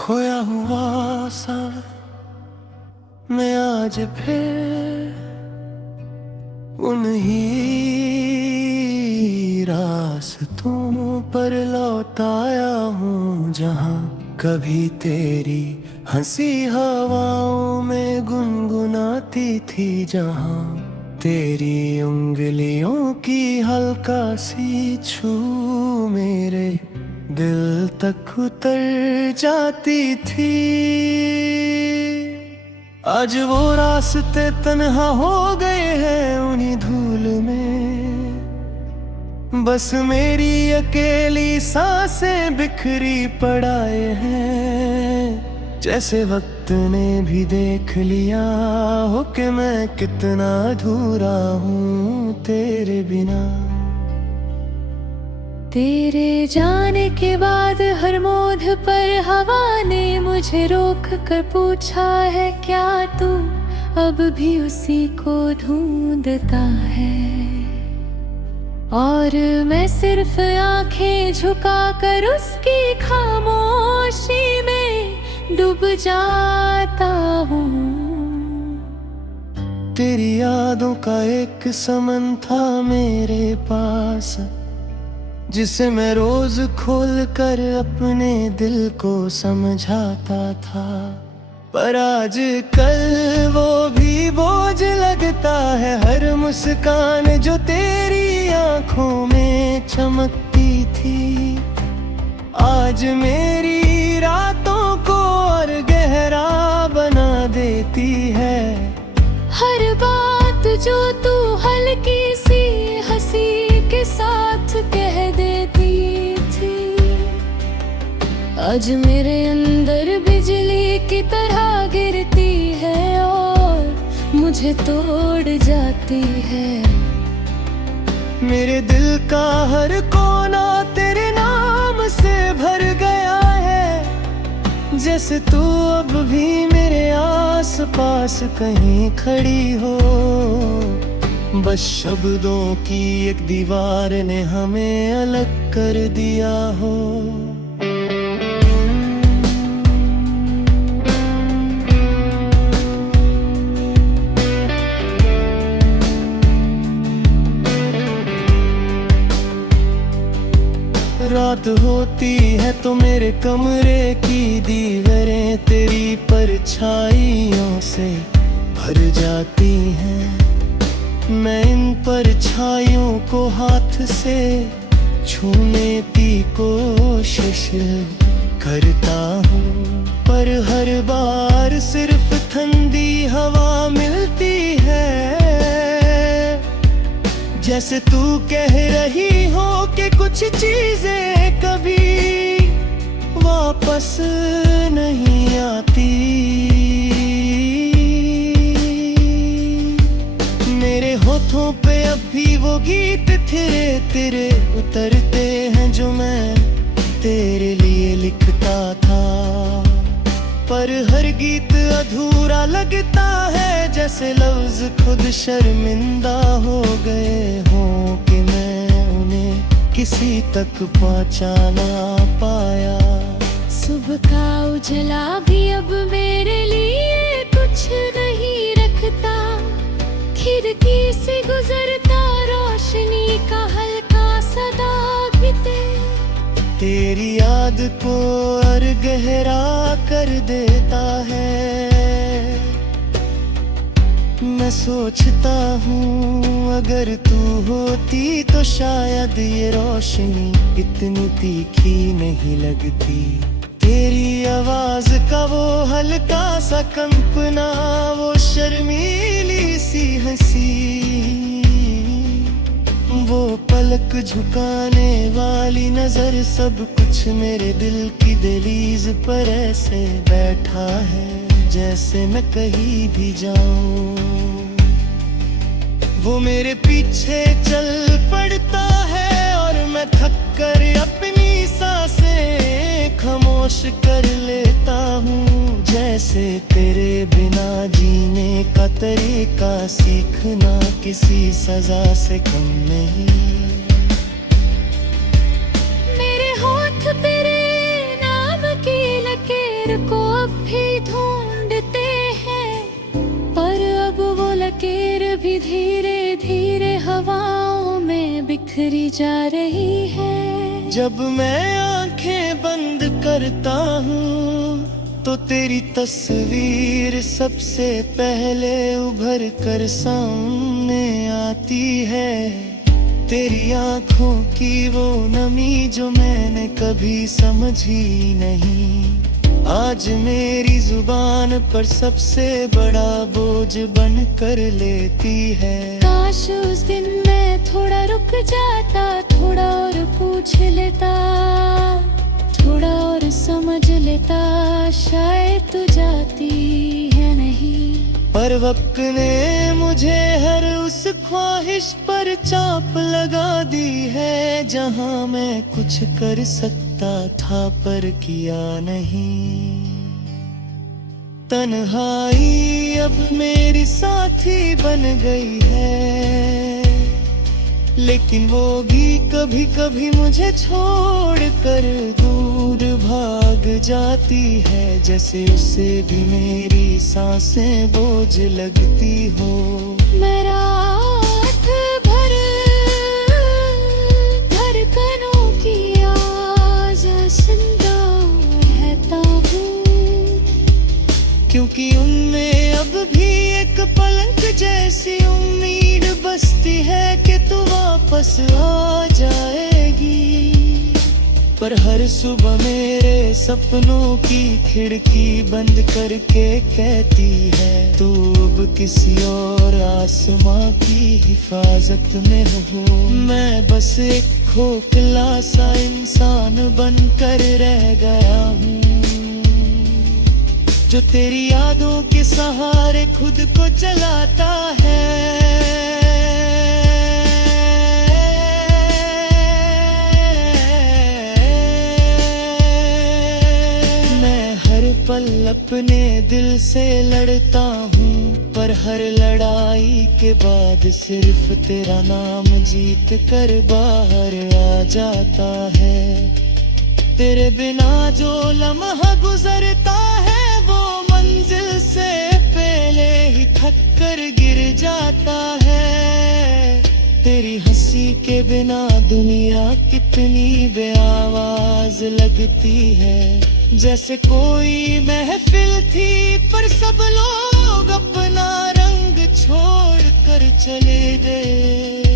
खोया हुआ सा मैं आज फिर उन्हीं रास्तों पर लौट आया हूँ जहाँ कभी तेरी हंसी हवाओं में गुनगुनाती थी, जहाँ तेरी उंगलियों की हल्का सी छू मेरे दिल तक उतर जाती थी। आज वो रास्ते तन्हा हो गए हैं उन्हीं धूल में, बस मेरी अकेली सांसें बिखरी पड़ाए हैं। जैसे वक्त ने भी देख लिया हो कि मैं कितना अधूरा हूँ तेरे बिना। तेरे जाने के बाद हर मोड़ पर हवा ने मुझे रोक कर पूछा है, क्या तू अब भी उसी को ढूंढता है? और मैं सिर्फ आंखें झुका कर उसकी खामोशी में डूब जाता हूँ। तेरी यादों का एक समन था मेरे पास, जिसे मैं रोज खोल कर अपने दिल को समझाता था, पर आज कल वो भी बोझ लगता है। हर मुस्कान जो तेरी आंखों में चमकती थी, आज मेरी रातों को और गहरा बना देती है। हर बात जो तू हल्की सी हंसी के साथ कह देती थी, आज मेरे अंदर बिजली की तरह गिरती है और मुझे तोड़ जाती है। मेरे दिल का हर कोना तेरे नाम से भर गया है, जैसे तू अब भी मेरे आस पास कहीं खड़ी हो। बस शब्दों की एक दीवार ने हमें अलग कर दिया हो। रात होती है तो मेरे कमरे की दीवारें तेरी परछाइयों से भर जाती हैं। मैं इन परछाइयों को हाथ से छूने की कोशिश करता हूँ, पर हर बार सिर्फ ठंडी हवा मिलती है। जैसे तू कह रही हो कि कुछ चीजें कभी वापस नहीं आती। मेरे होठों पे अब भी वो गीत तेरे तेरे उतरते हैं जो मैं तेरे लिए लिखता था, पर हर गीत अधूरा लगता है। जैसे लफ्ज खुद शर्मिंदा हो गए हों कि मैं उन्हें किसी तक पहुंचा ना पाया। सुबह का उजला भी अब मेरे लिए कुछ नहीं रखता, खिड़की से गुजरता रोशनी का हल्का सा दाग भी तेरी याद को और गहरा कर देता है। मैं सोचता हूँ अगर तू होती तो शायद ये रोशनी इतनी तीखी नहीं लगती। तेरी आवाज का वो हल्का सा कंपना, वो शर्मीली सी हंसी, वो पलक झुकाने वाली नजर, सब कुछ मेरे दिल की दहलीज पर ऐसे बैठा है जैसे मैं कहीं भी जाऊं। वो मेरे पीछे चल पड़ता है और मैं थक कर अपनी सांसें खामोश कर लेता हूँ। जैसे तेरे बिना जीने का तरीका सीखना किसी सजा से कम नहीं। मेरे होठ तेरे नाम की लकीर बिखरी जा रही है। जब मैं आंखें बंद करता हूँ तो तेरी तस्वीर सबसे पहले उभर कर सामने आती है। तेरी आंखों की वो नमी जो मैंने कभी समझी नहीं, आज मेरी जुबान पर सबसे बड़ा बोझ बन कर लेती है। काश उस दिन मैं थोड़ा रुक जाता, थोड़ा और पूछ लेता, थोड़ा और समझ लेता, शायद तू जाती है नहीं। पर वक्त ने मुझे हर उस ख्वाहिश पर चाप लगा दी है, जहां मैं कुछ कर सकता था पर किया नहीं। तन्हाई अब मेरी साथी बन गई है, लेकिन वो भी कभी कभी मुझे छोड़ कर दूर भाग जाती है, जैसे उसे भी मेरी सांसें बोझ लगती हो। मैं रात भर धड़कनों की आवाज़ सुनता रहता हूँ, क्योंकि उनमें अब भी एक पलक जैसी उम्मीद बसती है कि तू वापस आ जाएगी। पर हर सुबह मेरे सपनों की खिड़की बंद करके कहती है, तू अब किसी और आसमां की हिफाजत में हो। मैं बस एक खोखला सा इंसान बनकर रह गया हूँ, जो तेरी यादों के सहारे खुद को चलाता है। मैं हर पल अपने दिल से लड़ता हूँ, पर हर लड़ाई के बाद सिर्फ तेरा नाम जीत कर बाहर आ जाता है। तेरे बिना जो लम्हा गुजरता है वो मंजिल से पहले ही थक कर गिर जाता है। तेरी हंसी के बिना दुनिया कितनी बेआवाज लगती है, जैसे कोई महफिल थी पर सब लोग अपना रंग छोड़ कर चले गए।